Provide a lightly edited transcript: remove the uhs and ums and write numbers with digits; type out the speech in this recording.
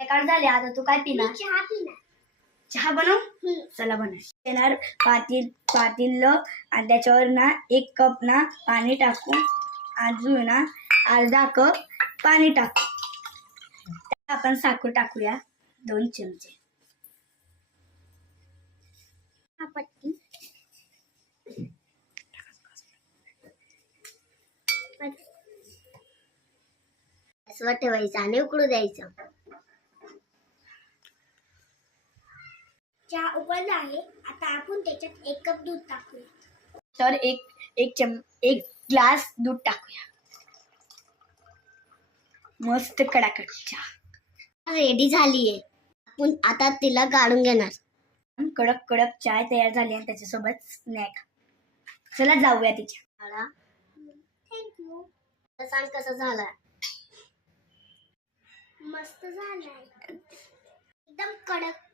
सकाळ झाले, आता तू काय पिणार? चहा पिणार. चहा बनव. चला बनव. येणार पातील आणि त्याच्यावर ना 1 कप ना पाणी टाकू, अजून ना अर्धा कप पाणी टाकू. त्यात आपण साखर टाकूया 2 चमचे. पत्ती असं ठेवायचं आणि उकळू द्यायचं. चहा उकळला आहे. आता आपण त्याच्यात 1 कप दूध टाकूया. तर एक ग्लास दूध टाकूया. मस्त कडाकड चहा रेडी झालीये. आपण आता तिला गाळून घेणार. कडक कडक चाय तयार झाली आणि त्याच्यासोबत स्नॅक. चला जाऊया तिच्या. थँक्यू. सांग कसं झालं? मस्त झालंय. एकदम कडक